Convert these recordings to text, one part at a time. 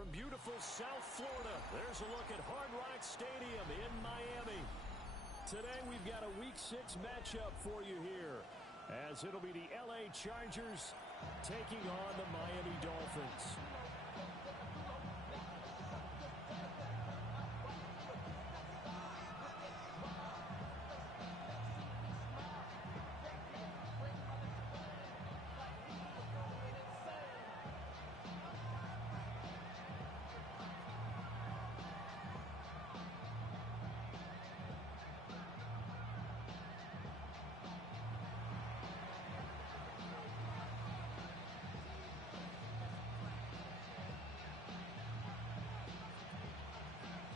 from beautiful South Florida, there's a look at Hard Rock Stadium in Miami. Today we've got a Week 6 matchup for you here, as it'll be the LA Chargers taking on the Miami Dolphins.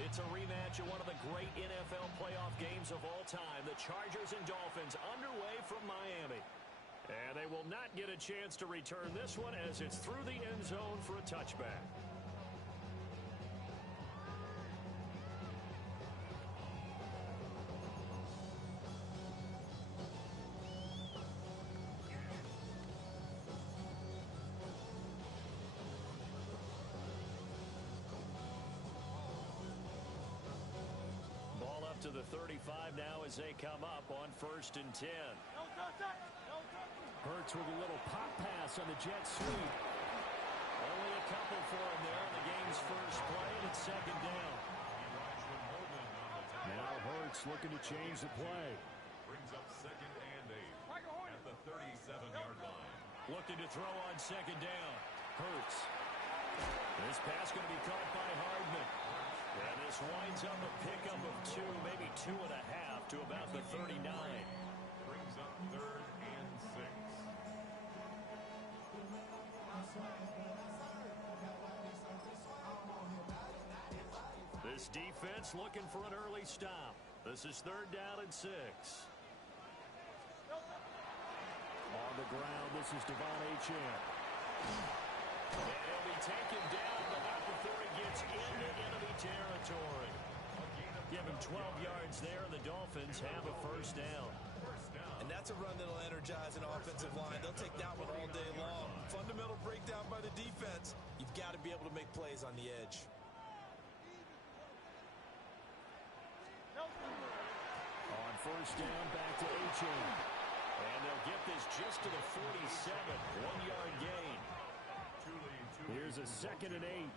It's a rematch of one of the great NFL playoff games of all time. The Chargers and Dolphins underway from Miami. And they will not get a chance to return this one as it's through the end zone for a touchback. Ball up to the 35 now as they come up on 1st and 10. Hurts with a little pop pass on the jet sweep. Only a couple for him there on the game's first play, and it's 2nd down. Now Hurts looking to change the play. Brings up 2nd and 8 at the 37-yard line. Looking to throw on 2nd down. Hurts. This pass going to be caught by Hardman. And this winds up a pickup of 2, maybe 2.5 to about the 39. Brings up 3rd and 6. This defense looking for an early stop. This is 3rd down and 6. On the ground, this is Devon Achane. And he'll be taken down, but not before he gets into enemy territory. Give him 12 yards there, and the Dolphins have a 1st down. And that's a run that'll energize an offensive line. They'll take that one all day long. Fundamental breakdown by the defense. You've got to be able to make plays on the edge. On 1st down, back to Achane. And they'll get this just to the 47. 1-yard gain. Here's a 2nd and 8. 2 yards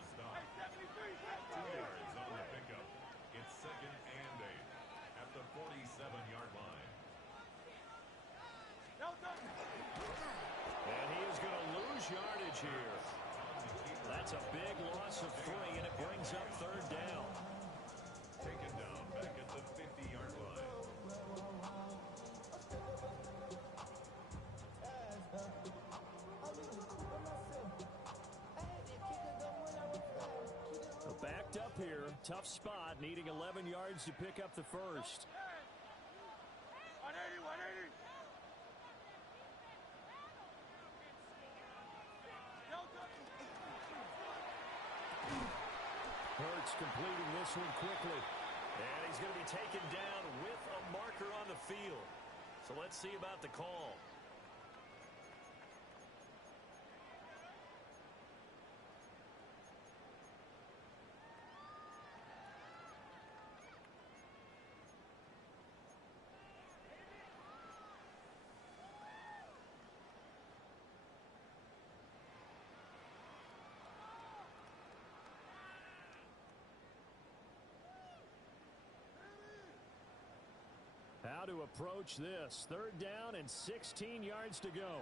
on the pickup. It's 2nd and 8 at the 47-yard line. And he is going to lose yardage here. That's a big loss of 3, and it brings up 3rd down. Taken down back at the 50-yard line. Backed up here. Tough spot. Needing 11 yards to pick up the 1st. 180, 180. Hurts completing this one quickly. And he's going to be taken down with a marker on the field. So let's see about the call. How to approach this. 3rd down and 16 yards to go.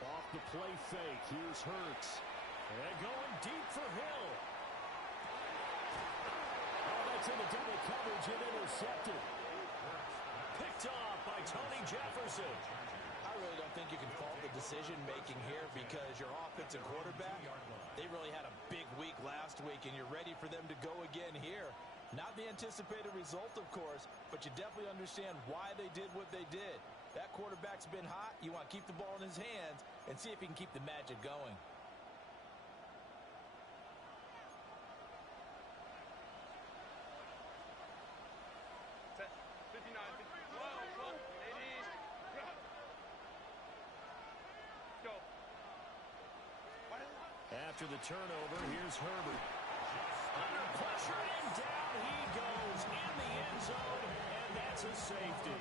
Off the play fake. Here's Hurts. And going deep for Hill. Oh, that's into double coverage and intercepted. Picked off by Tony Jefferson. I really don't think you can fault the decision-making here because your offensive quarterback, they really had a big week last week, and you're ready for them to go again here. Not the anticipated result, of course, but you definitely understand why they did what they did. That quarterback's been hot. You want to keep the ball in his hands and see if he can keep the magic going. after the turnover. Here's Herbert. Under pressure, and down he goes in the end zone, and that's a safety.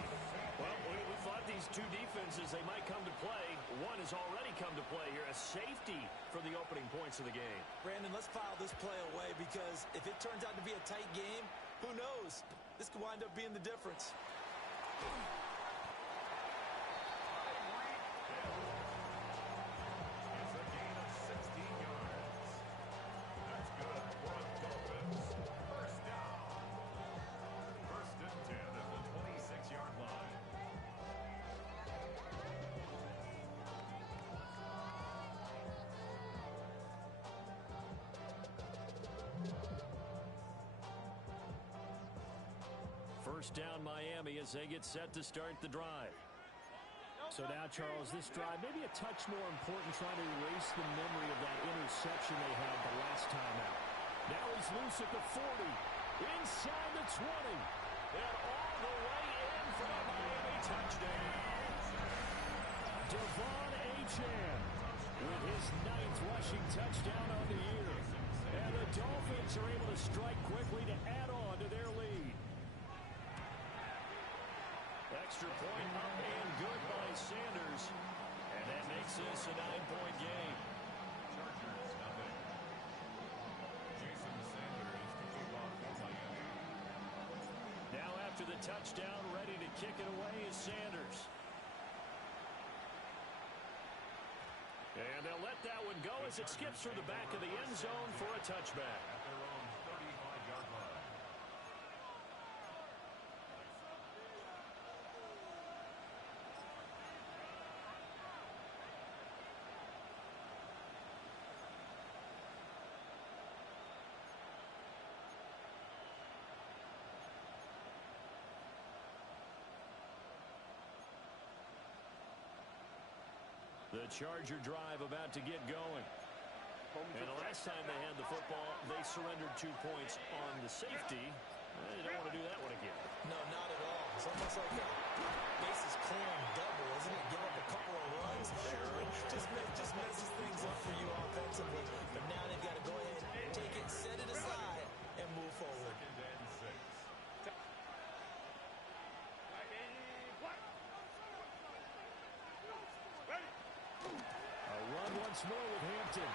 Well, we thought these two defenses, they might come to play. One has already come to play here, a safety for the opening points of the game. Brandon, let's file this play away because if it turns out to be a tight game, who knows? This could wind up being the difference. First down Miami as they get set to start the drive. So now, Charles, this drive maybe a touch more important, trying to erase the memory of that interception they had the last time out. Now he's loose at the 40, inside the 20, and all the way in for a Miami touchdown. Devon Achane with his 9th rushing touchdown on the year. And the Dolphins are able to strike quickly to add on to their lead. Extra point up and good by Sanders. And that makes this a 9-point game. Chargers, nothing. Jason Sanders to kick off for Miami. Now after the touchdown, ready to kick it away is Sanders. And they'll let that one go as it skips through the back of the end zone for a touchback. At their own 35-yard line. The Charger drive about to get going. And the last time they had the football, they surrendered 2 points on the safety. They don't want to do that one again. No, not at all. It's almost like a bases clearing double, isn't it? Give up a couple of runs. Sure. Just messes things up for you offensively. But now they've got to go ahead, take it, set it aside, and move forward. 2nd and 6. A run once more with Hampton.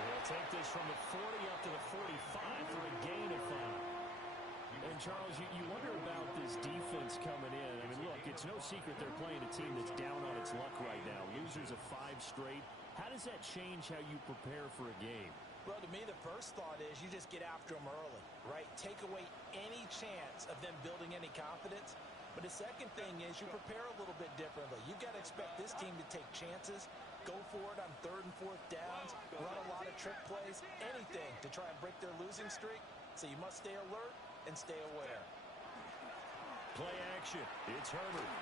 They'll take this from the 40 up to the 45 for a gain of 5. And, Charles, you wonder about this defense coming in. I mean, look, it's no secret they're playing a team that's down on its luck right now. Losers of 5 straight. How does that change how you prepare for a game? Well, to me, the first thought is you just get after them early, right? Take away any chance of them building any confidence. But the second thing is you prepare a little bit differently. You've got to expect this team to take chances, go for it on 3rd and 4th downs, run a lot of trick plays, anything to try and break their losing streak. So you must stay alert and stay aware. Play action. It's Herbert.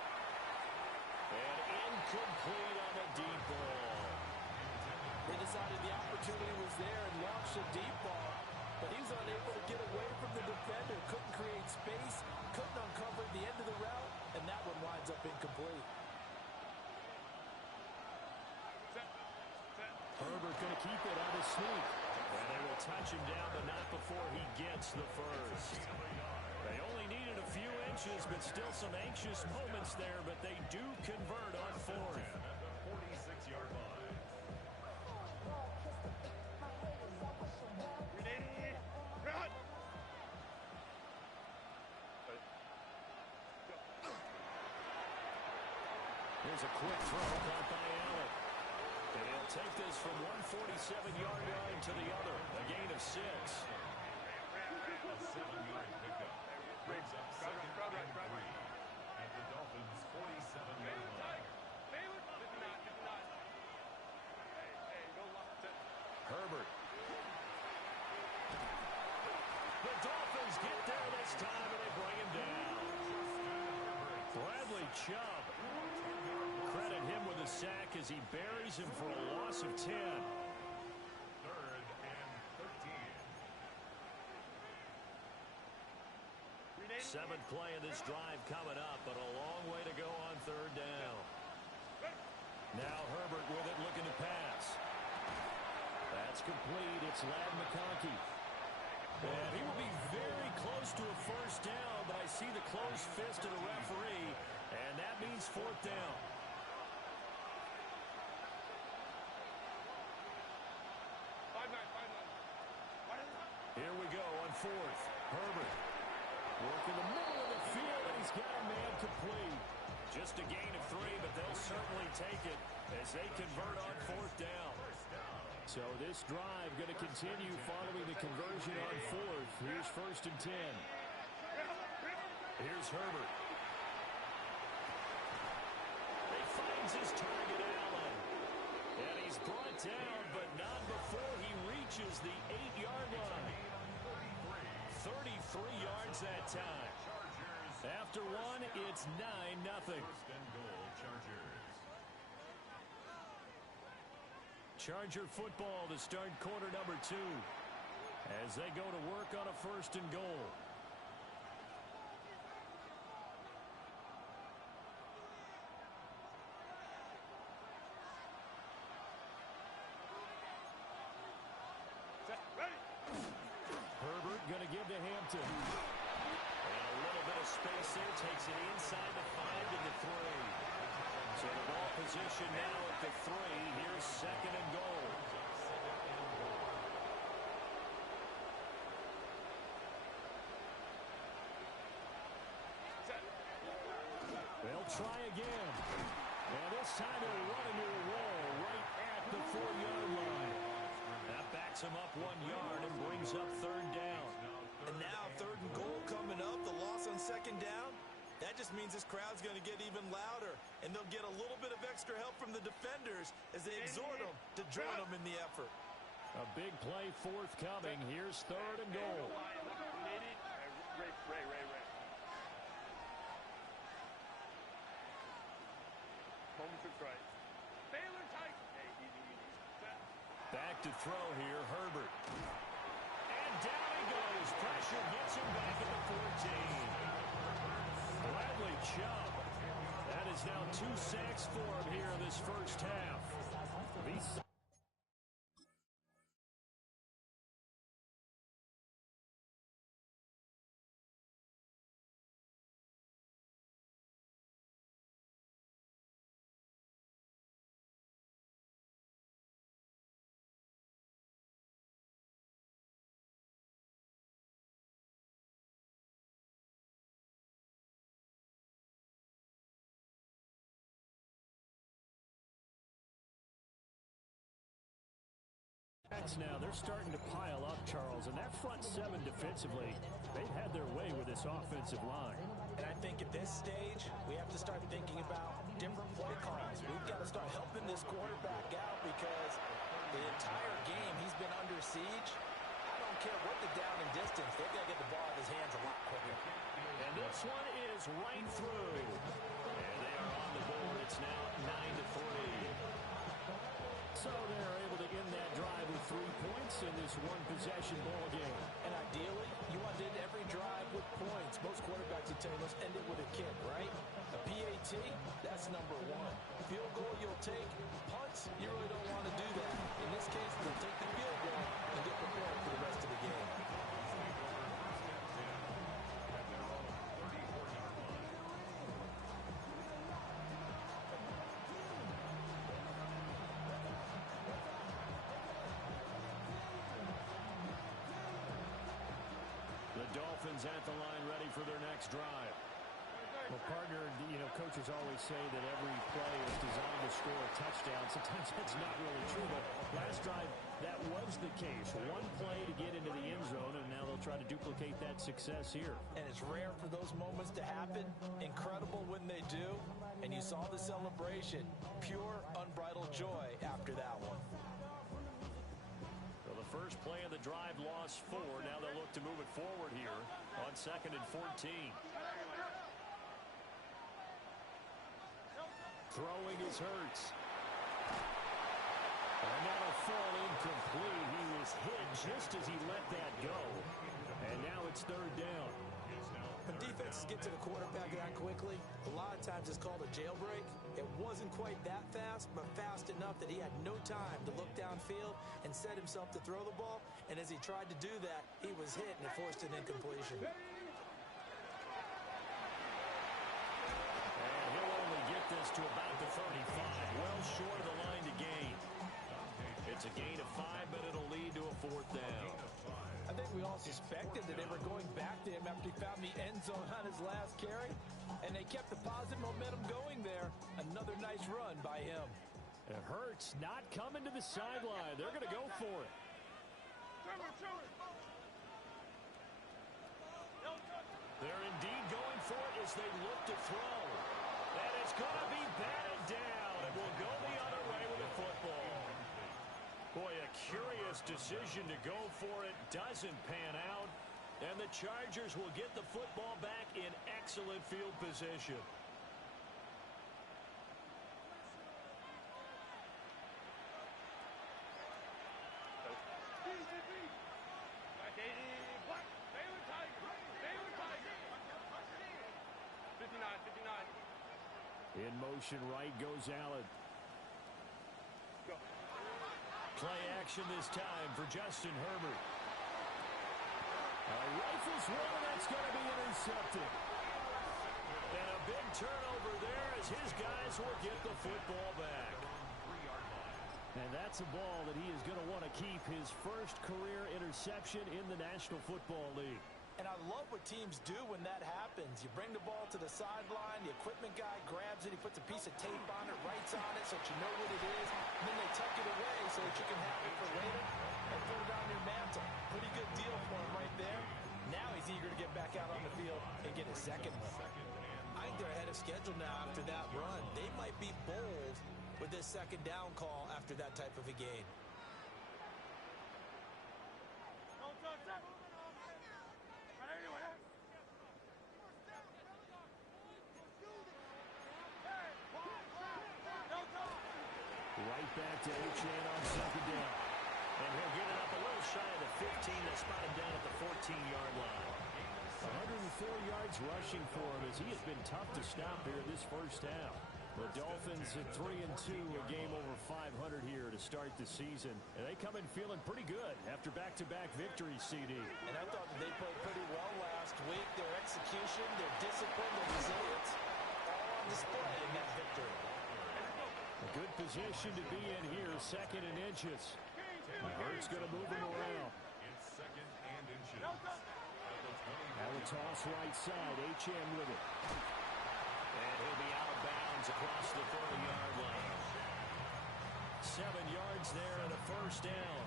And incomplete on the deep ball. They decided the opportunity was there and launched a deep ball, but he was unable to get away from the defender, couldn't create space, couldn't uncover the end of the route, and that one winds up incomplete. Herbert going to keep it on the sneak. And they will touch him down, but not before he gets the first. They only needed a few inches, but still some anxious moments there, but they do convert on 4th. At the 46-yard line. Here's a quick throw caught by Allen. And he'll take this from 147-yard line to the other. A gain of 6. A 7-yard pickup. Brings up 2nd and 3. At the Dolphins' 47-yard line. Herbert. The Dolphins get there this time, and they bring him down. Bradley Chubb. Credit him with a sack as he buries him for a loss of 10. 3rd and 13. 7th play of this drive coming up, but a long way to go on 3rd down. Now Herbert with it, looking to pass. That's complete. It's Ladd McConkey. And he will be very close to a first down, but I see the closed fist of the referee, and that means fourth down. Here we go on fourth. Herbert working the middle of the field, and he's got a man complete. Just a gain of 3, but they'll certainly take it as they convert on fourth down. So this drive going to continue following the conversion on fourth. Here's first and 10. Here's Herbert. He finds his target, Allen. And he's brought down, but not before he reaches the 8-yard line. 33 yards that time. After one, it's 9-0. Charger football to start quarter number 2 as they go to work on a first and goal. Herbert going to give to Hampton. And a little bit of space there, takes it inside the 5 to the 3. So the ball position now at the 3. Here's second and goal. They'll try again. And this time they'll run into a wall right at the 4-yard line. That backs him up 1 yard and brings up third down. And now third and goal coming up. The loss on second down. That just means this crowd's going to get even louder, and they'll get a little bit of extra help from the defenders as they exhort them to join them in the effort. A big play forthcoming. Here's third and goal. Back to throw here, Herbert. And down he goes. Pressure gets him back at the 14. Bradley Chubb. That is now 2 sacks for him here in this first half. Now they're starting to pile up, Charles, and that front 7 defensively, they've had their way with this offensive line. And I think at this stage, we have to start thinking about different play calls. We've got to start helping this quarterback out because the entire game he's been under siege. I don't care what the down and distance, they've got to get the ball out of his hands a lot quicker. And this one is right through. And they are on the board. It's now 9-3. So they're able to end that drive with 3 points in this one-possession ball game. And ideally, you want to end every drive with points. Most quarterbacks would tell you, let's end it with a kick, right? A PAT, that's number 1. Field goal you'll take. Punts, you really don't want to do that. In this case, they'll take the field goal and get prepared for the rest of the game. Dolphins at the line ready for their next drive. Well, partner, coaches always say that every play is designed to score a touchdown. Sometimes that's not really true, but last drive, that was the case. One play to get into the end zone, and now they'll try to duplicate that success here. And it's rare for those moments to happen. Incredible when they do. And you saw the celebration. Pure, unbridled joy after that one. First play of the drive, lost 4. Now they'll look to move it forward here on second and 14. Throwing is Hurts. And that'll fall incomplete. He was hit just as he let that go. And now it's third down. When defense passes get to the quarterback that quickly, a lot of times it's called a jailbreak. It wasn't quite that fast, but fast enough that he had no time to look downfield and set himself to throw the ball. And as he tried to do that, he was hit and it forced an incompletion. And he'll only get this to about the 35, well short of the line to gain. It's a gain of 5, but it'll lead to a 4th down. I think we all suspected that they were going back to him after he found the end zone on his last carry, and they kept the positive momentum going there. Another nice run by him. It hurts not coming to the sideline. They're going to go for it. They're indeed going for it as they look to throw. And it's going to be batted down. It will go the other way with the football. Boy, a curious decision to go for it. Doesn't pan out. And the Chargers will get the football back in excellent field position. In motion right goes Allen. Play action this time for Justin Herbert. Rifles one, that's going to be intercepted. And a big turnover there as his guys will get the football back. And that's a ball that he is going to want to keep, his first career interception in the National Football League. And I love what teams do when that happens. You bring the ball to the sideline, the equipment guy grabs it, he puts a piece of tape on it, writes on it so that you know what it is, and then they tuck it away so that you can have it for later and put it on your mantle. Pretty good deal for him right there. Now he's eager to get back out on the field and get his second one. I think they're ahead of schedule now after that run. They might be bold with this second down call after that type of a game. Right back to Achane on second down. And he'll get it up a little shy of the 15. They'll spot him down at the 14-yard line. 104 yards rushing for him as he has been tough to stop here this first half. The Dolphins at 3-2, a game over 500 here to start the season. And they come in feeling pretty good after back-to-back victories, CD. And I thought that they played pretty well last week. Their execution, their discipline, their resilience, all on display in that victory. A good position to be in here, second and inches. Hurts going to move him around. It's second and inches. Now a toss right side, Achane with it. And he'll be out of bounds across the 30-yard line. 7 yards there and a first down.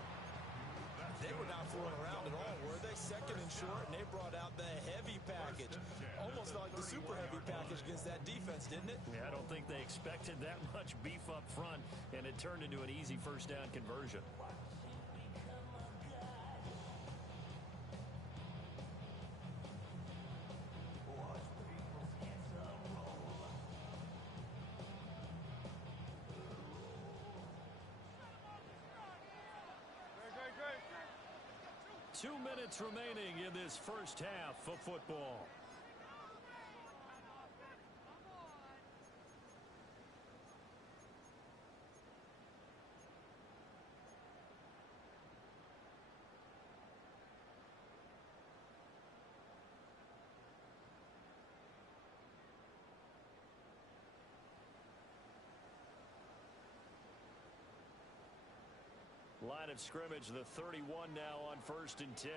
They were not fooling around at all, were they? Second and short, and they brought out the heavy package. Almost like the super heavy package against that defense, didn't it? Yeah, I don't think they expected that much beef up front, and it turned into an easy first down conversion. Two minutes remaining in this first half of football. Line of scrimmage, the 31 now on 1st and 10.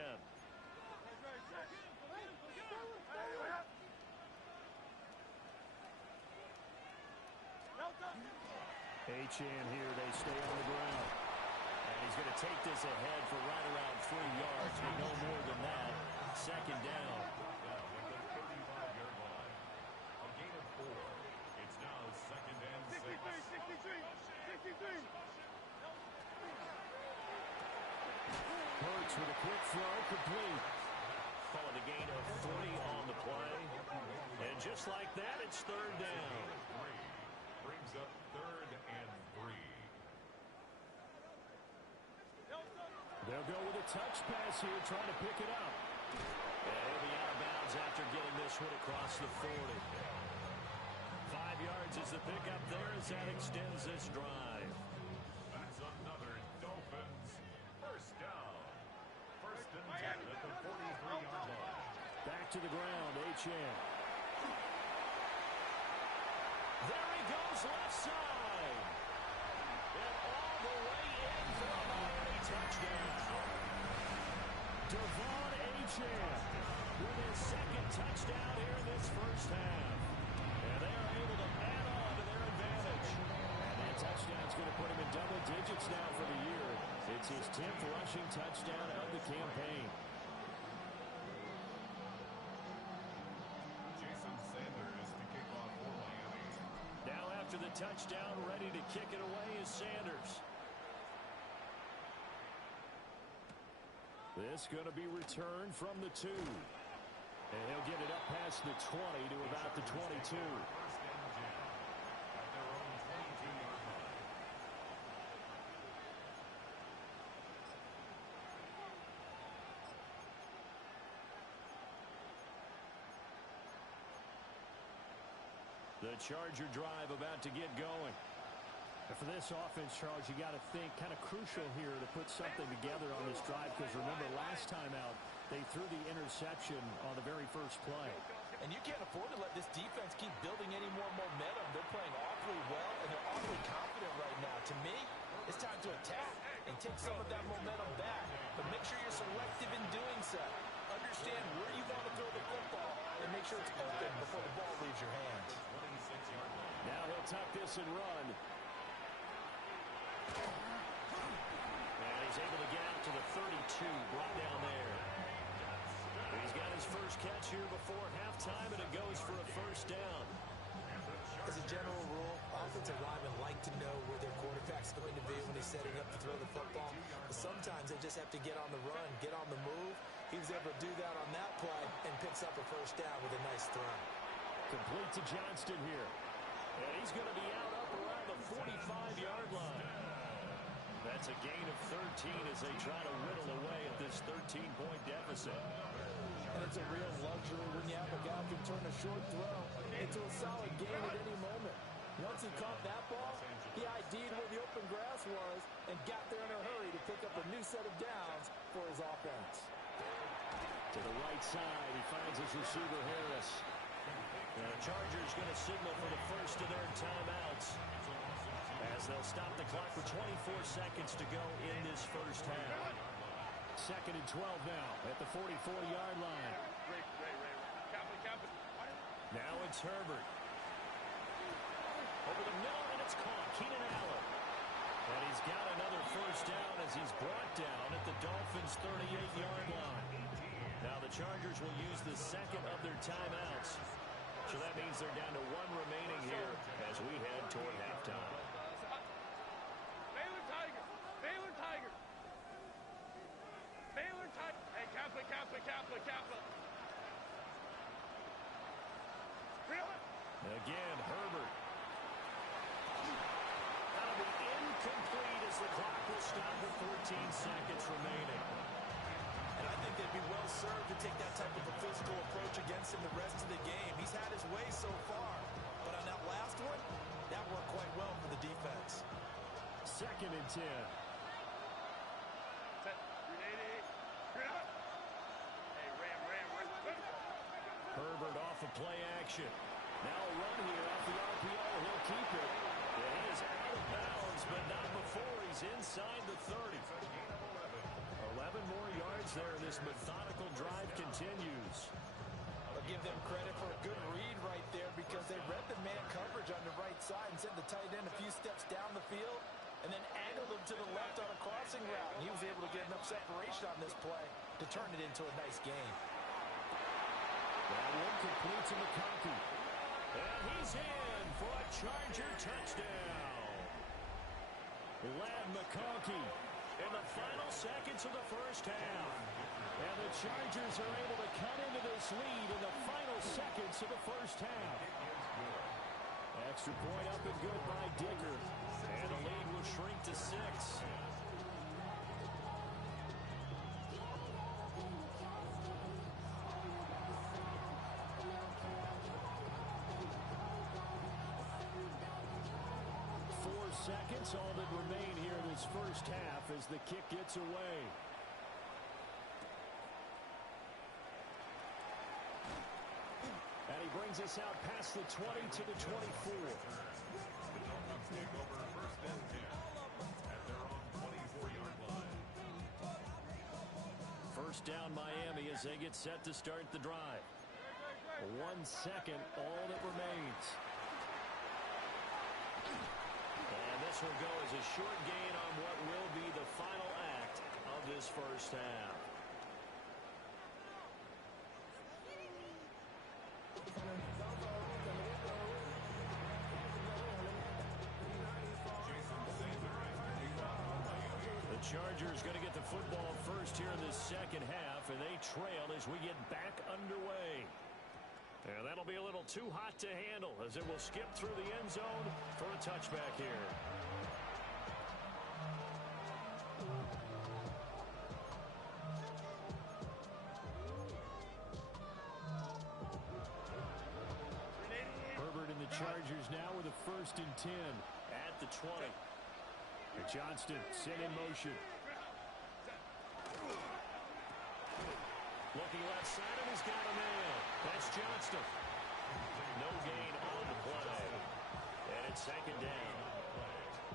Achane here, they stay on the ground. And he's going to take this ahead for right around 3 yards, but no more than that. Second down. A gain of 4. It's now second and 6. Hurts with a quick throw, complete. Calling a gain of 3 on the play. And just like that, it's third down. Brings up third and 3. They'll go with a touch pass here, trying to pick it up. And he'll be out of bounds yards after getting this one across the 40. 5 yards is the pickup there as that extends this drive. That's another Dolphins first down. First and 10 at the 43-yard line. Back to the ground, Achane. There he goes, left side. And all the way in for a Miami touchdown. Devon Achane with his second touchdown here in this first half. And they are able to add on to their advantage. And that touchdown's going to put him in double digits now for the year. It's his 10th rushing touchdown of the campaign. After the touchdown, ready to kick it away is Sanders. This going to be returned from the 2. And he'll get it up past the 20 to about the 22. The Charger drive about to get going. And for this offense, Charles, you got to think kind of crucial here to put something together on this drive, because remember last time out they threw the interception on the very first play. And you can't afford to let this defense keep building any more momentum. They're playing awfully well, and they're awfully confident right now. To me, it's time to attack and take some of that momentum back. But make sure you're selective in doing so. Understand where you want to throw the football and make sure it's open before the ball leaves your hands. Now he'll tuck this and run. And he's able to get out to the 32, brought down there. He's got his first catch here before halftime, and it goes for a first down. As a general rule, offensive linemen like to know where their quarterback's going to be when he's setting up to throw the football. But sometimes they just have to get on the run, get on the move. He was able to do that on that play and picks up a first down with a nice throw. Complete to Johnston here. And he's going to be out up around the 45-yard line. That's a gain of 13 as they try to whittle away at this 13-point deficit. And it's a real luxury when you have a guy who can turn a short throw into a solid gain at any moment. Once he caught that ball, he ID'd where the open grass was and got there in a hurry to pick up a new set of downs for his offense. To the right side, he finds his receiver, Harris. The Chargers going to signal for the first of their timeouts as they'll stop the clock with 24 seconds to go in this first half. Second and 12 now at the 44-yard line. Now it's Herbert. Over the middle, and it's caught. Keenan Allen. And he's got another first down as he's brought down at the Dolphins' 38-yard line. Now the Chargers will use the second of their timeouts. So that means they're down to one remaining here as we head toward halftime. Baylor Tiger! Baylor Tiger! Baylor Tiger! Hey, Kappa, Kappa, Kappa, Kappa! Really? Again, Herbert. That'll be incomplete as the clock will stop with 14 seconds remaining. And I think they'd be well served to take that type of a physical approach against him the rest of the game. He's had his way so far. But on that last one, that worked quite well for the defense. Second and 10. Herbert off of play action. Now a run here off the RPO. He'll keep it. Yeah, he is out of bounds, but not before he's inside the 30. 11 more yards there. This methodical drive continues. I'll give them credit for a good read right there because they read the man coverage on the right side and sent the tight end a few steps down the field and then angled him to the left on a crossing route. And he was able to get enough separation on this play to turn it into a nice game. That one complete to McConkey. And he's in for a Charger touchdown. Ladd McConkey in the final seconds of the first half. And the Chargers are able to cut into this lead in the final seconds of the first half. Extra point up and good by Dicker. And the lead will shrink to 6. seconds, all that remain here in this first half as the kick gets away. And he brings us out past the 20 to the 24. The Dolphins take over first and 10 at their own 24-yard line. First down Miami as they get set to start the drive. 1 second, all that remains. And this will go as a short gain on what will be the final act of this first half. The Chargers going to get the football first here in this second half, and they trail as we get back underway. And that'll be a little too hot to handle as it will skip through the end zone for a touchback here. Herbert and the Chargers now with a 1st and 10 At the 20. And Johnston sent in motion. Looking left side, and he's got a man. That's Johnston. No gain on the play. And it's second down.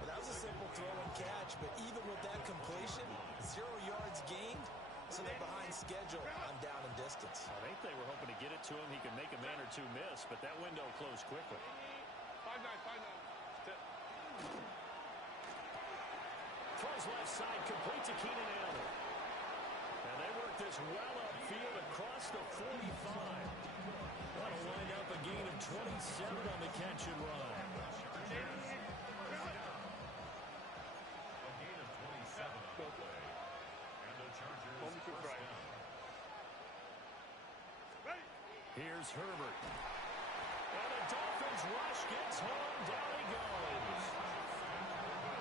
Well, that was a simple throw and catch, but even with that completion, 0 yards gained, so they're behind schedule on down and distance. I think they were hoping to get it to him. He could make a man or two miss, but that window closed quickly. 5-9. Throws left side, complete to Keenan Allen. And they work this well upfield across the 45. That'll wind up a gain of 27 on the catch and run. A gain of 27 on the play. And the Chargers first down. Here's Herbert. And the Dolphins rush gets home. Down he goes.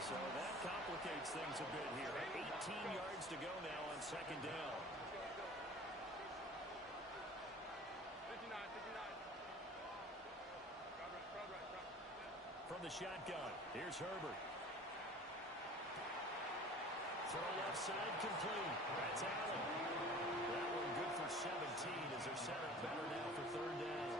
So that complicates things a bit here. 18 yards to go now on second down. 59. From the shotgun, here's Herbert. Throw left side, complete. That's Allen. That one good for 17 as they're set up better now for third down.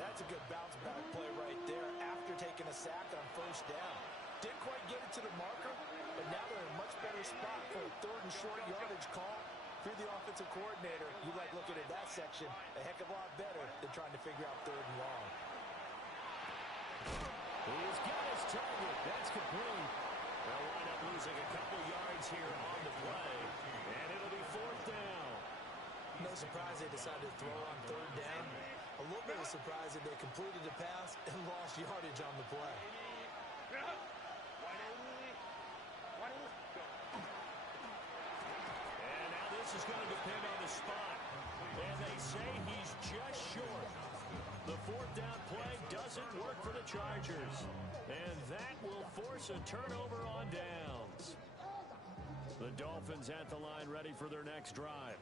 That's a good bounce back play right there after taking a sack on first down. Didn't quite get it to the marker, but now they're in a much better spot for a 3rd and short yardage call. If you're the offensive coordinator, you like looking at that section a heck of a lot better than trying to figure out 3rd and long. He's got his target. That's complete. They'll wind up losing a couple yards here on the play, and it'll be 4th down. No surprise they decided to throw on 3rd down. A little bit of surprise that they completed the pass and lost yardage on the play. And now this is going to depend on the spot. And they say he's just short. The 4th down play doesn't work for the Chargers. And that will force a turnover on downs. The Dolphins at the line ready for their next drive.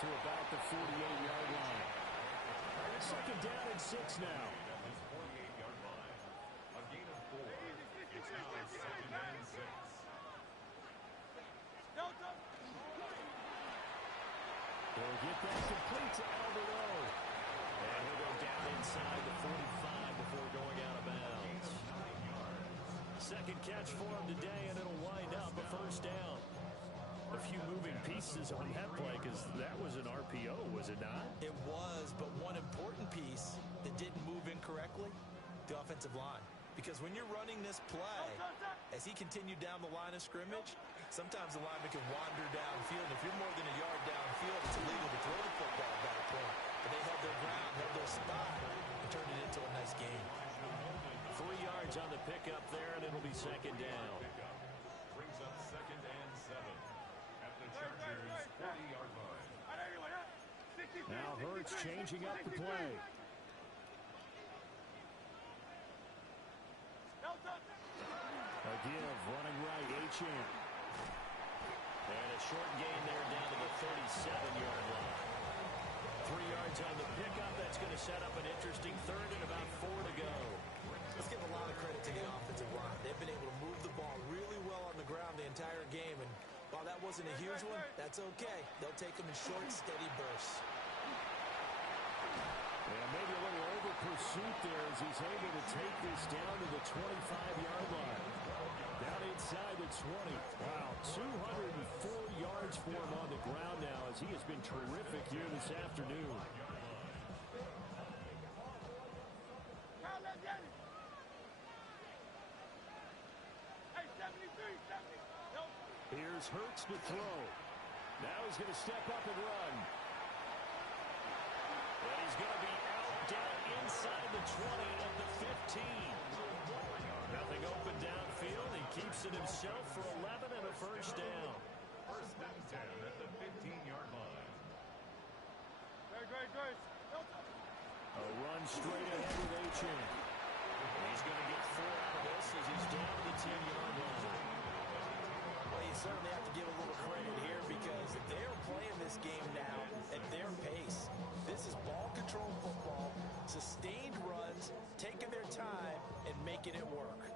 To about the 48-yard line. Second down and 6 now. 48-yard line. A gain of 4. It's now 2nd and 6. They'll get that complete to Alvaro. And he'll go down inside the 45 before going out of bounds. Second catch for him today, and it'll wind up a first down. A few moving pieces on that play because that was an RPO, was it not? It was, but one important piece that didn't move incorrectly, the offensive line. Because when you're running this play, as he continued down the line of scrimmage, sometimes the lineman can wander downfield. And if you're more than a yard downfield, it's illegal to throw the football at that point. But they held their ground, held their spot, and turned it into a nice game. 3 yards on the pickup there, and it'll be second down. Brings up 2nd and 7 at the Chargers 40-yard line. Now Hurts changing up the play. A give, running right, H.M. And a short gain there down to the 37-yard line. 3 yards on the pickup. That's going to set up an interesting requesting third and about 4 to go. Let's give a lot of credit to the offensive line. They've been able to move the ball really well on the ground the entire game, and while that wasn't a huge one, that's okay. They'll take them in short, steady bursts. And maybe a little over pursuit there as he's able to take this down to the 25-yard line. Down inside the 20. Wow, 204 yards for him on the ground now as he has been terrific here this afternoon. Here's Hurts to throw. Now he's going to step up and run. And he's going to be out down inside the 20 at the 15. Nothing open downfield. He keeps it himself for 11 and a first down. First and 10 at the 15-yard line. Great. A run straight ahead with Achane. He's going to get 4 out of this as he's down to the 10-yard line. Well, you certainly have to give a little credit here because they're playing this game now at their pace. This is ball control football, sustained runs, taking their time, and making it work.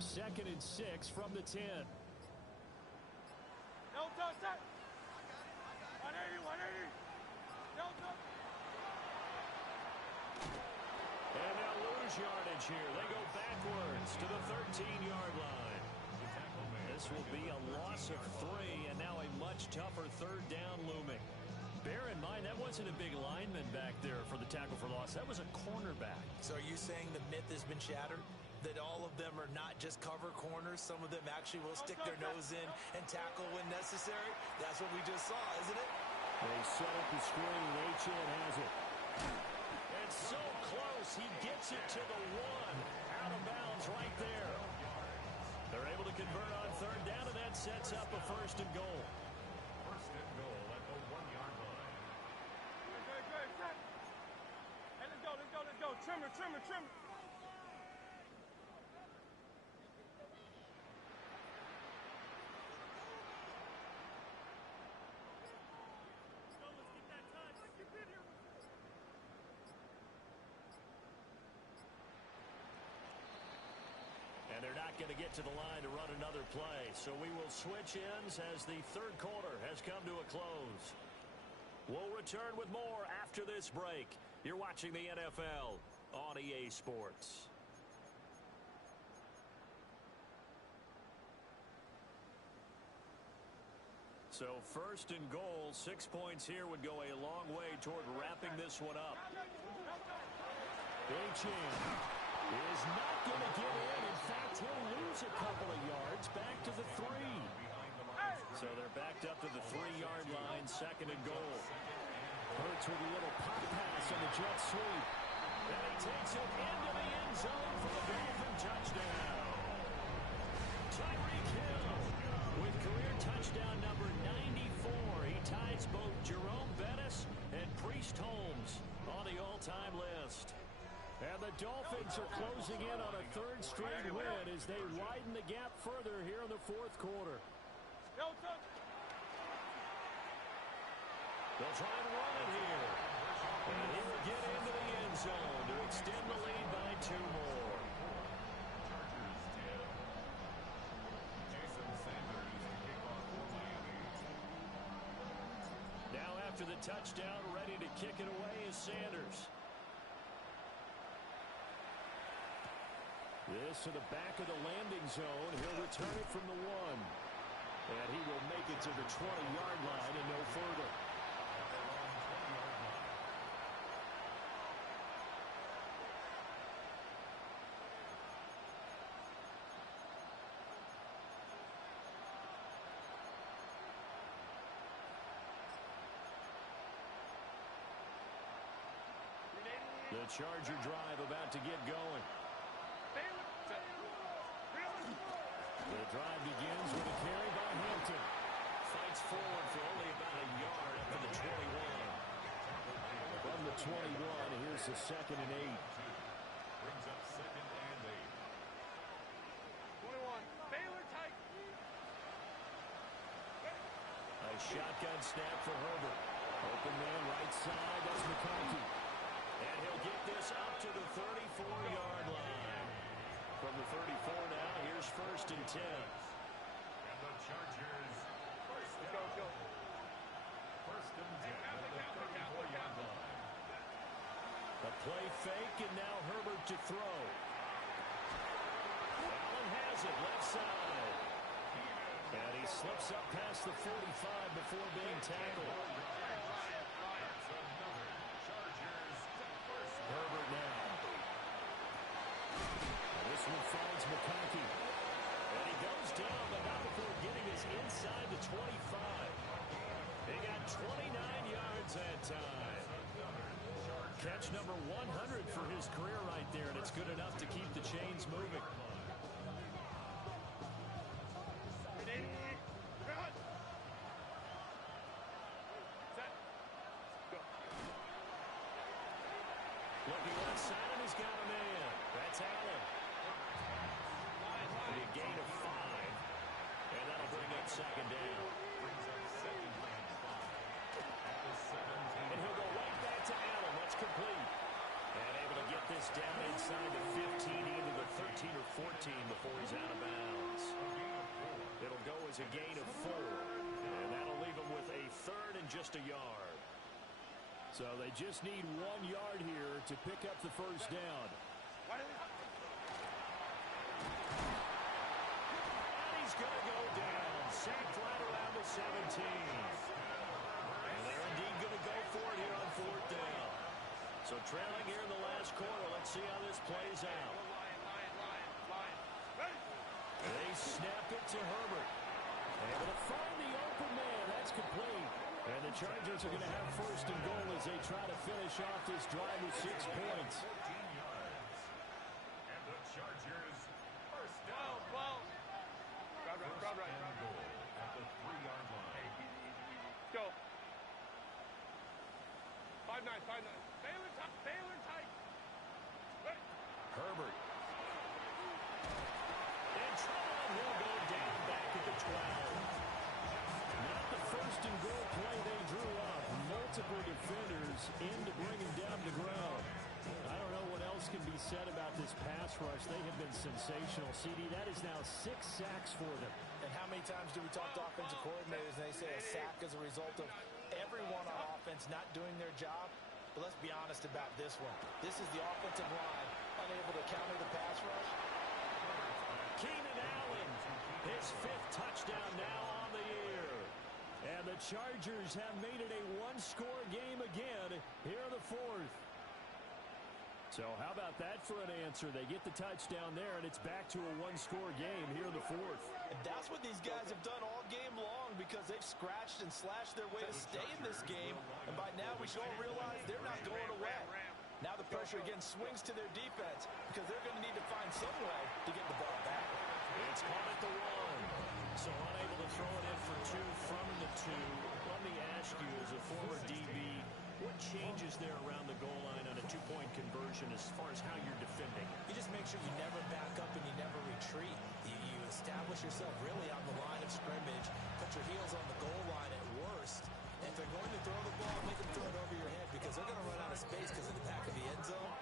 Second and 6 from the 10. No touch that. 180. No touch. And they'll lose yardage here. They go backwards to the 13-yard line. This will be a loss of 3, and now a much tougher third down looming. Bear in mind, that wasn't a big lineman back there for the tackle for loss. That was a cornerback. So are you saying the myth has been shattered? That all of them are not just cover corners? Some of them actually will stick their nose in and tackle when necessary? That's what we just saw, isn't it? They set up the screen. Achane has it. And so close. He gets it to the 1. Out of bounds right there. They're able to convert on third down, and that sets up a first and goal. First and goal at the 1-yard line. Great. Hey, let's go. Trimmer. And they're not going to get to the line to run another play. So we will switch ends as the third quarter has come to a close. We'll return with more after this break. You're watching the NFL on EA Sports. So first and goal, 6 points here would go a long way toward wrapping this one up. Achane is not going to get in. In fact, he'll lose a couple of yards back to the 3. So they're backed up to the 3-yard line, second and goal. Hurts with a little pop pass on the jet sweep. And he takes it into the end zone for the Dolphin touchdown. Tyreek Hill with career touchdown number 94. He ties both Jerome Bettis and Priest Holmes on the all-time list. And the Dolphins are closing in on a third straight win as they widen the gap further here in the fourth quarter. No touch. They'll try and run it here. And he will get into the end zone to extend the lead by 2 more. Jason Sanders to kick off for Miami. Now after the touchdown, ready to kick it away is Sanders. This to the back of the landing zone. He'll return it from the 1. And he will make it to the 20-yard line and no further. The Charger drive about to get going. The drive begins with a carry by Hampton. Fights forward for only about a yard up to the 21. From the 21, here's the 2nd and 8. first and 10. And the Chargers, first down. First and 10 at the 34-yard line. A play fake, and now Herbert to throw. Allen has it, left side. And he slips up past the 45 before being tackled. Herbert now. And this one finds McConkey. And he goes down, but not before getting us inside the 25. He got 29 yards that time. Catch number 100 for his career right there, and it's good enough to keep the chains moving. Looking left side, and he's got a man. That's Allen. A gain of 5, and that'll bring up second down. And he'll go right back to Allen. That's complete. And able to get this down inside the 15, either the 13 or 14 before he's out of bounds. It'll go as a gain of 4, and that'll leave him with a third and just a yard. So they just need 1 yard here to pick up the first down. And he's going to go down. Sacked right around the 17. And they're indeed going to go for it here on fourth down. So trailing here in the last quarter. Let's see how this plays out. They snap it to Herbert. Able to find the open man. That's complete. And the Chargers are going to have first and goal as they try to finish off this drive with 6 points. And the Chargers, first down. Crowd right. And goal at the 3-yard line. Go. 5-9. Baylor tight. Ready. Herbert. And Trevor will go down back at the 12. Not the first and goal play they drew up. Multiple defenders in to bring him down to the ground. I don't know what else can be said about this pass rush. They have been sensational. CD, that is now 6 sacks for them. And how many times do we talk to offensive coordinators and they say a sack is a result of everyone on offense not doing their job? But let's be honest about this one. This is the offensive line unable to counter the pass rush. Keenan Allen, his 5th touchdown now on the year. And the Chargers have made it a 1-score game again here in the 4th. So how about that for an answer? They get the touchdown there, and it's back to a 1-score game here in the 4th. And that's what these guys have done all game long because they've scratched and slashed their way to stay in this game. And by now we should all realize they're not going away. Now the pressure again swings to their defense because they're going to need to find some way to get the ball back. It's caught at the 1. So unable to throw it in for 2 from the 2. Let me ask you, as a former DB, what changes there around the goal line on a 2-point conversion as far as how you're defending? You just make sure you never back up and you never retreat. You establish yourself really on the line of scrimmage, put your heels on the goal line at worst. And if they're going to throw the ball, make them throw it over your head because they're going to run out of space because of the back of the end zone.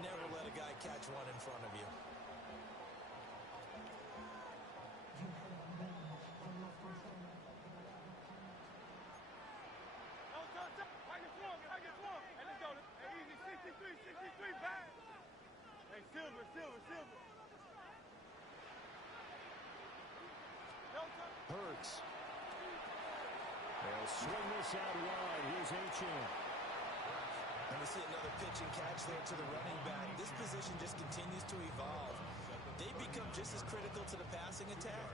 Never let a guy catch one in front of you. Silver. Hurts. They'll swing this out wide. Here's Achane. And we see another pitch and catch there to the running back. This position just continues to evolve. They become just as critical to the passing attack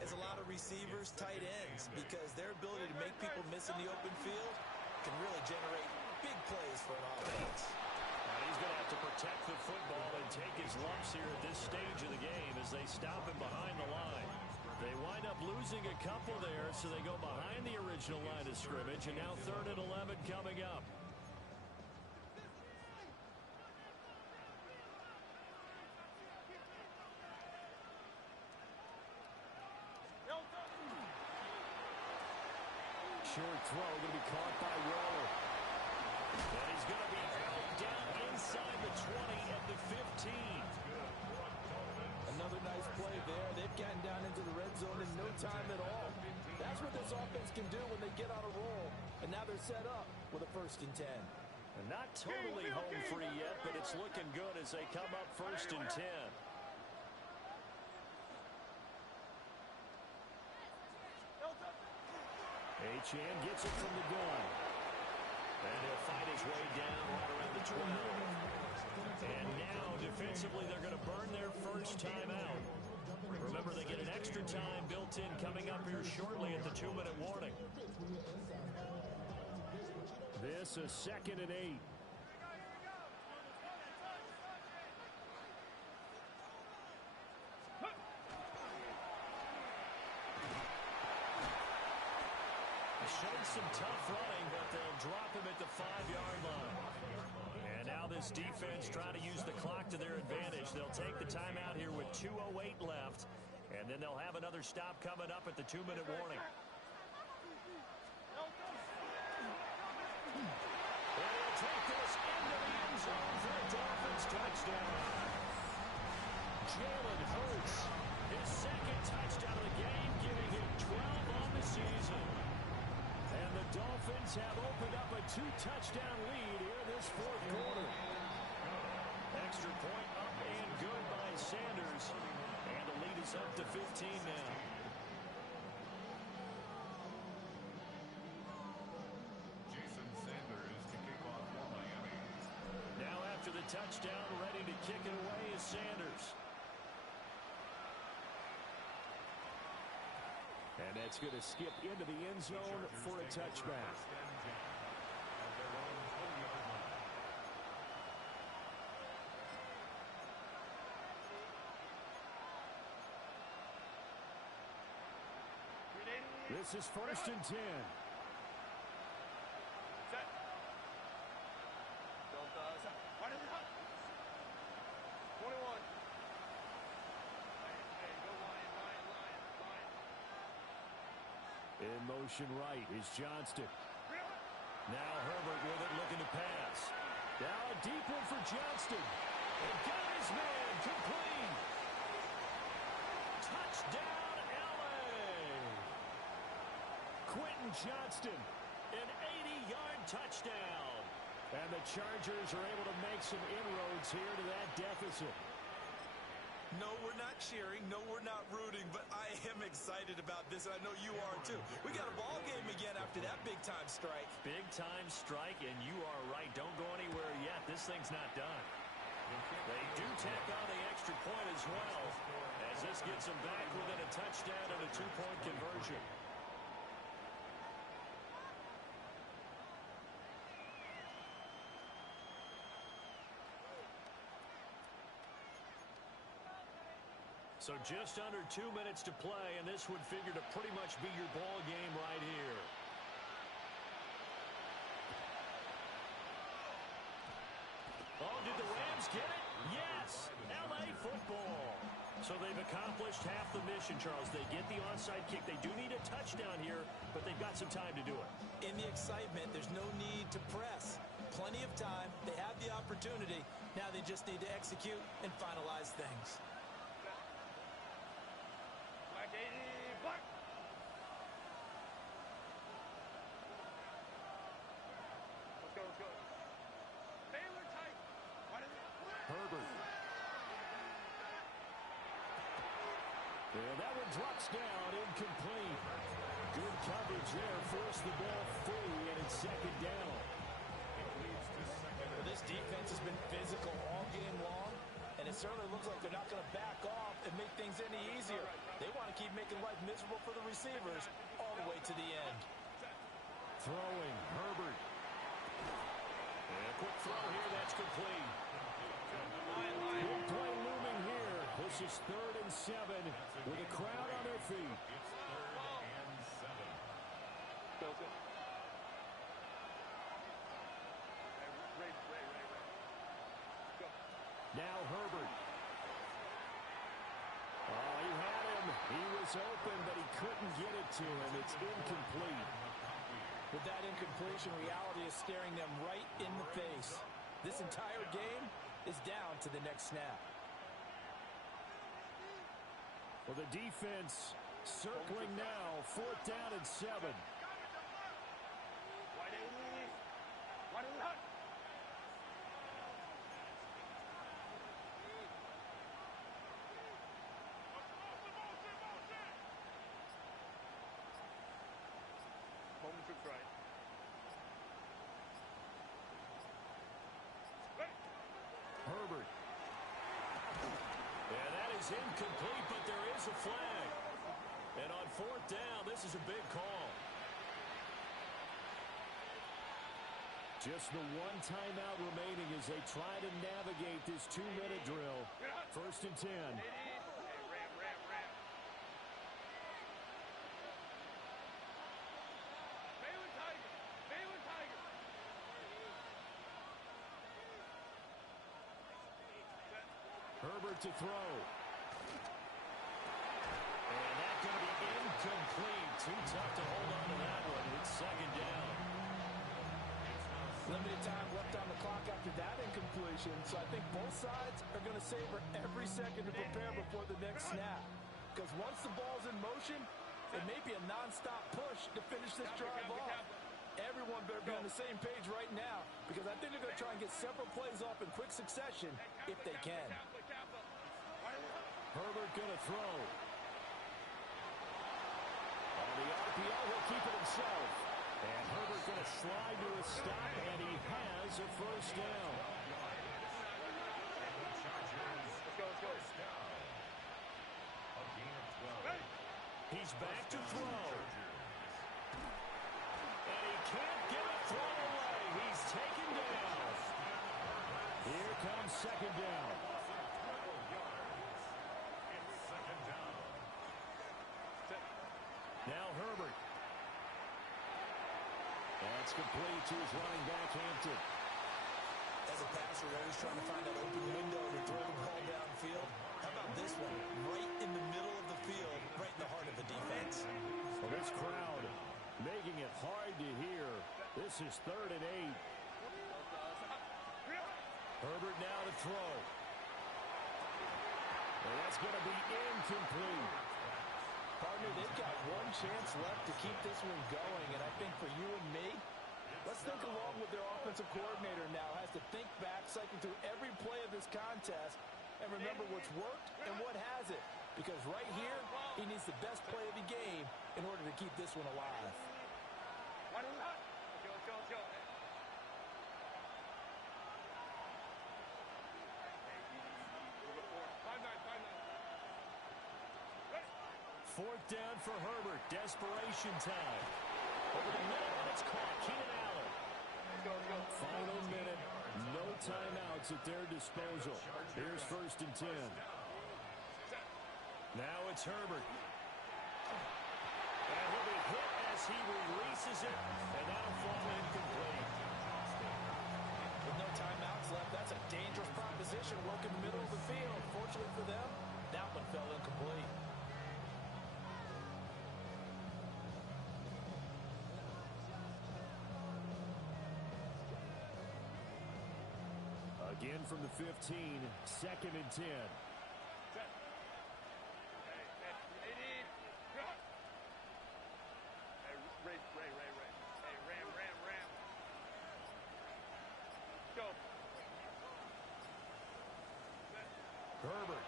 as a lot of receivers, tight ends, because their ability to make people miss in the open field can really generate big plays for an offense. He's going to have to protect the football and take his lumps here at this stage of the game as they stop him behind the line. They wind up losing a couple there, so they go behind the original line of scrimmage, and now 3rd and 11 coming up. Short throw going to be caught by Waller. And he's going to be out down inside the 20 at the 15. Another nice play there. They've got time at all. That's what this offense can do when they get on a roll. And now they're set up with a 1st and 10. And not totally home free yet, but it's looking good as they come up 1st and 10. Achane gets it from the gun. And he'll fight his way down right around the 12. And now, defensively, they're going to burn their first timeout. Remember, they get an extra time built in coming up here shortly at the 2-minute warning. This a 2nd and 8. Showed some tough running, but they'll drop him at the 5-yard line. And now this defense trying to use the clock to their advantage. They'll take the timeout here with 2:08 left, and then they'll have another stop coming up at the 2-minute warning. And they'll take this into the end zone for a Dolphins touchdown. Jalen Hurts, his 2nd touchdown of the game, giving him 12 on the season. And the Dolphins have opened up a 2-touchdown lead here this 4th quarter. Extra point up and good by Sanders. And the lead is up to 15 now. Jason Sanders to kick off for Miami. Now after the touchdown, ready to kick it away is Sanders. And that's going to skip into the end zone for a touchback. This is 1st and 10. Set. Why does it hot? 21. Hey, go Lion. In motion right is Johnston. Now Herbert with it, looking to pass. Now a deep one for Johnston. And got his man complete. Touchdown, LA. Quentin Johnston. An 80-yard touchdown. And the Chargers are able to make some inroads here to that deficit. No, we're not cheering. No, we're not rooting. But I am excited about this, and I know you are too. We got a ball game again after that big-time strike. Big-time strike, and you are right. Don't go anywhere yet. This thing's not done. They do tack on the extra point as well, as this gets them back within a touchdown and a 2-point conversion. So just under 2 minutes to play, and this would figure to pretty much be your ball game right here. Oh, did the Rams get it? Yes! LA football. So they've accomplished half the mission, Charles. They get the onside kick. They do need a touchdown here, but they've got some time to do it. In the excitement, there's no need to press. Plenty of time. They have the opportunity. Now they just need to execute and finalize things. Black 80, black. Let's go. Baylor tight. Herbert. And that one drops down, incomplete. Good coverage there, forced the ball free, and it's 2nd down. Well, this defense has been physical all game long, and it certainly looks like they're not going to back off and make things any easier. They want to keep making life miserable for the receivers all the way to the end. Throwing, Herbert. And a quick throw here, that's complete. Big play looming here. This is 3rd and 7 with a crowd on their feet. Now Herbert. Oh, he had him. He was open, but he couldn't get it to him. It's incomplete. With that incompletion, reality is staring them right in the face. This entire game is down to the next snap. Well, the defense Circling now, 4th down and 7. Wide 80. Wide 80. Home to right. Herbert. And that is incomplete, but there is a flag. And on 4th down, this is a big call. Just the one timeout remaining as they try to navigate this 2-minute drill. 1st and 10. Herbert to throw. And that's going to be incomplete. Too tough to hold on to that one. It's 2nd down. Limited time left on the clock after that incompletion, so I think both sides are going to savor every second to prepare before the next snap. Because once the ball's in motion, it may be a non-stop push to finish this drive off. Everyone better be on the same page right now, because I think they're going to try and get several plays off in quick succession if they can. Herbert going to throw. On the RPO, he'll keep it himself. And Herbert going to slide to a stop, and he has a 1st down. Let's go. He's back to throw. And he can't get a throw away. He's taken down. Here comes 2nd down. Now Herbert. That's complete to his running back, Hampton. As a passer, we're always trying to find that open window to throw the ball downfield. How about this one? Right in the middle of the field, right in the heart of the defense. Well, this crowd making it hard to hear. This is 3rd and 8. Herbert now to throw. And that's going to be incomplete. Partner, they've got one chance left to keep this one going, and I think for you and me, let's think along with their offensive coordinator now. Has to think back, cycle through every play of this contest, and remember what's worked and what hasn't. Because right here, he needs the best play of the game in order to keep this one alive. Let's go. 4th down for Herbert. Desperation time. Over the middle, and it's caught. Keenan Allen. Final minute. No timeouts at their disposal. Here's 1st and 10. Now it's Herbert. And he'll be hit as he releases it, and that'll fall incomplete. With no timeouts left, that's a dangerous proposition. Work in the middle of the field. Fortunately for them, that one fell incomplete. Again from the 15, 2nd and 10. Ram. Go. Herbert.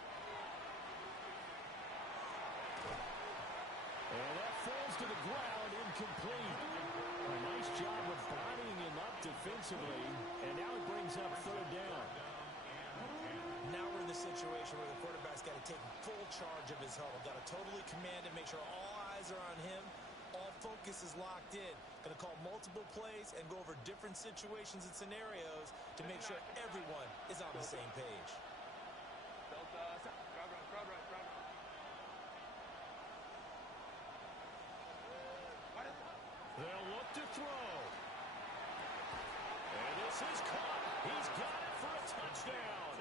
And that falls to the ground, incomplete. A nice job of bodying him up defensively, and now it brings up 3rd down. Now we're in the situation where the quarterback's got to take full charge of his huddle. Got to totally command it, make sure all eyes are on him. All focus is locked in. Going to call multiple plays and go over different situations and scenarios to make sure everyone is on the same page. They'll look to throw. And this is caught. He's got it for a touchdown.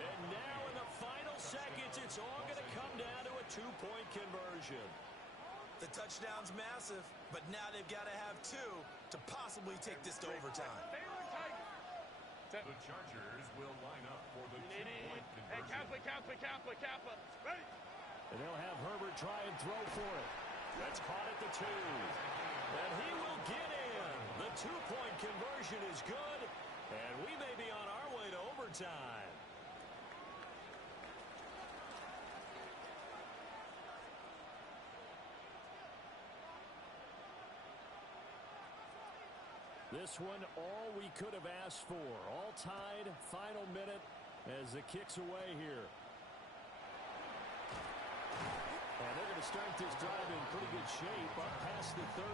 And now in the final seconds, it's all going to come down to a 2-point conversion. The touchdown's massive, but now they've got to have 2 to possibly take this to overtime. The Chargers will line up for the 2-point conversion. Hey, Kappa. Ready? And they'll have Herbert try and throw for it. That's caught at the 2. And he will get in. The two-point conversion is good. And we may be on our way to overtime. This one, all we could have asked for. All tied, final minute as the kick's away here. And they're going to start this drive in pretty good shape up past the 30.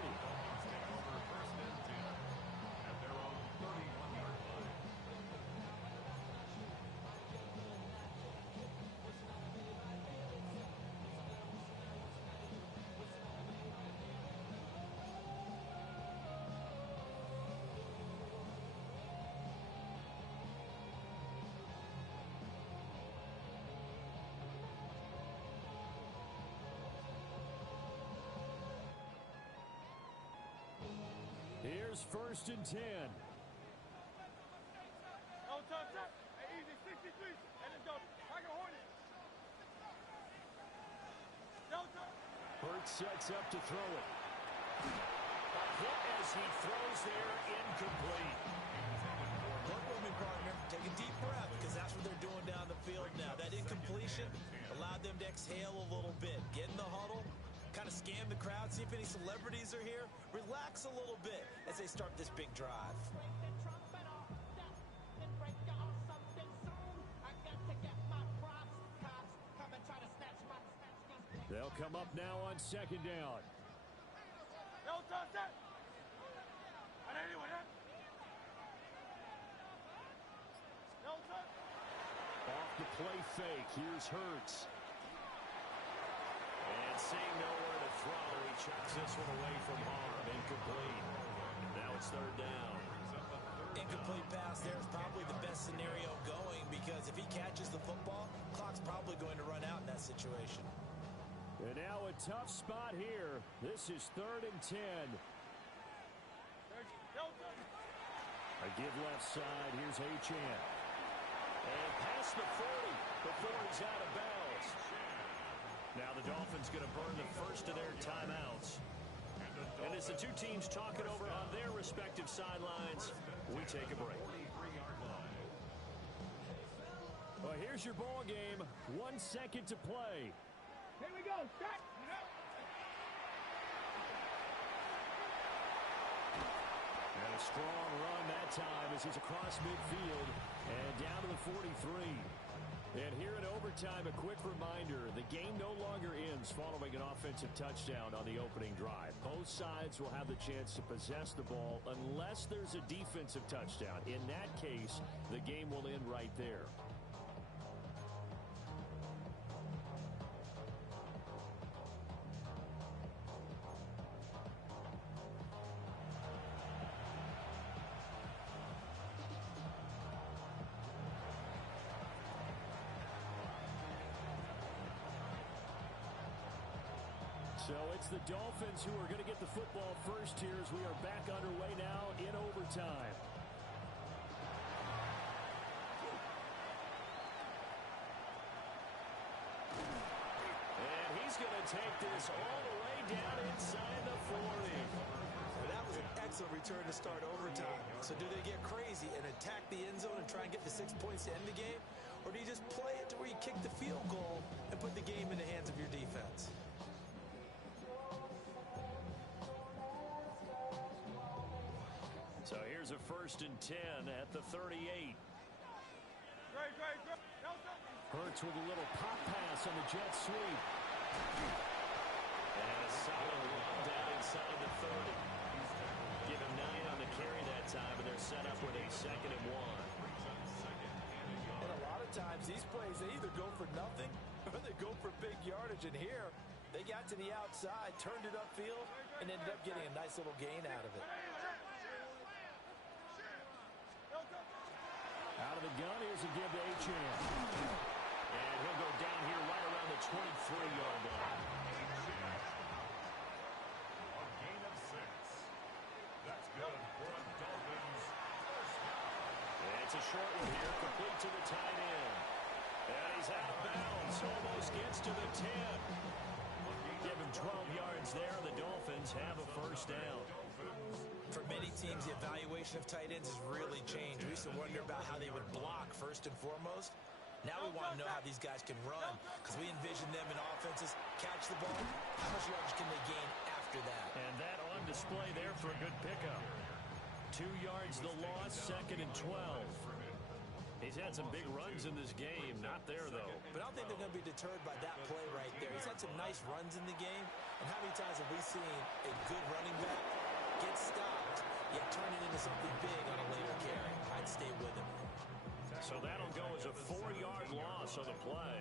Here's 1st and 10. No touch up. Hey, easy 63. And let's go. Tiger Hornet. No touch. Hurts sets up to throw it. A hit as he throws there, incomplete. Work with me, partner. Take a deep breath, because that's what they're doing down the field now. That incompletion allowed them to exhale a little bit. Get in the huddle. Kind of scan the crowd, see if any celebrities are here. Relax a little bit as they start this big drive. They'll come up now on 2nd down. No touch up. And anyway, no touch. Off the play fake. Here's Hurts. And seeing nowhere to throw, he chucks this one away from harm. Incomplete. Now it's 3rd down. Incomplete pass there is probably the best scenario going, because if he catches the football, clock's probably going to run out in that situation. And now a tough spot here. This is 3rd and 10. A give left side. Here's Achane. And past the 40 before he's out of bounds. Now the Dolphins going to burn the first of their timeouts. And as the two teams talk it over on their respective sidelines, we take a break. Well, here's your ball game. 1 second to play. Here we go. Start. And a strong run that time as he's across midfield and down to the 43. And here in overtime, a quick reminder, the game no longer ends following an offensive touchdown on the opening drive. Both sides will have the chance to possess the ball unless there's a defensive touchdown. In that case, the game will end right there. So it's the Dolphins who are going to get the football first here as we are back underway now in overtime. And he's going to take this all the way down inside the 40. Well, that was an excellent return to start overtime. So do they get crazy and attack the end zone and try and get the 6 points to end the game? Or do you just play it to where you kick the field goal and put the game in the hands of your defense? So here's a 1st and 10 at the 38. Hurts with a little pop pass on the jet sweep. And a solid run down inside the 30. Give him 9 on the carry that time, and they're set up with a 2nd and 1. And a lot of times, these plays, they either go for nothing or they go for big yardage. And here, they got to the outside, turned it upfield, and ended up getting a nice little gain out of it. Out of the gun, here's a give to Achane. And he'll go down here right around the 23-yard line. A gain of 6. That's good for the Dolphins. And it's a short one here, complete to the tight end. And he's out of bounds. Almost gets to the 10. Give him 12 yards there. The Dolphins have a first down. For many teams, the evaluation of tight ends has really changed. We used to wonder about how they would block first and foremost. Now we want to know how these guys can run, because we envision them in offenses catch the ball. How much yardage can they gain after that? And that on display there for a good pickup. 2 yards the loss, 2nd and 12. He's had some big runs in this game. Not there, though. But I don't think they're going to be deterred by that play right there. He's had some nice runs in the game. And how many times have we seen a good running back get stopped, yet turn it into something big on a later carry? I'd stay with him. So that'll go as a 4-yard loss on the play.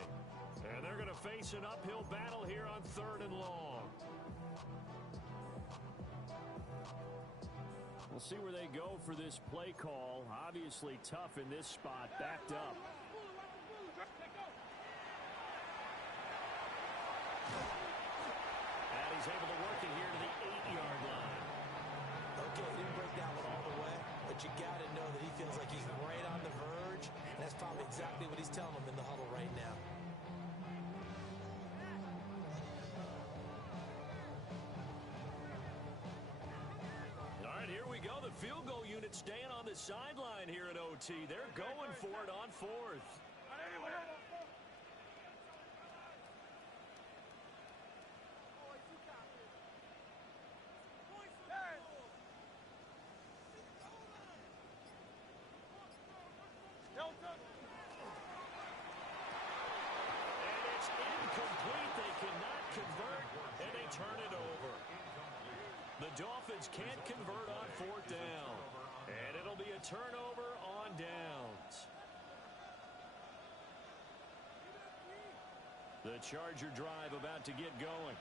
And they're going to face an uphill battle here on 3rd and long. We'll see where they go for this play call. Obviously tough in this spot, backed up. And he's able to work it here to the 8-yard line. Okay, he didn't break that one all the way, but you got to know that he feels like he's right on the verge, and that's probably exactly what he's telling them in the huddle right now. All right, here we go. The field goal unit staying on the sideline here at OT. They're going for it on 4th. And it's incomplete. They cannot convert, and they turn it over. The Dolphins can't convert on 4th down, and it'll be a turnover on downs. The Charger drive about to get going.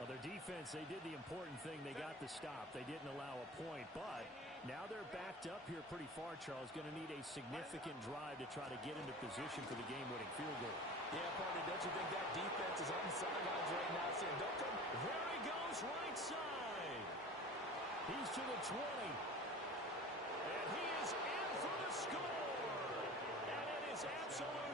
Well, their defense, they did the important thing. They got the stop. They didn't allow a point, but now they're backed up here pretty far, Charles. Going to need a significant drive to try to get into position for the game-winning field goal. Yeah, partner, don't you think that defense is on the sidelines right now saying, don't come? There he goes, right side. He's to the 20. And he is in for the score. And it is absolutely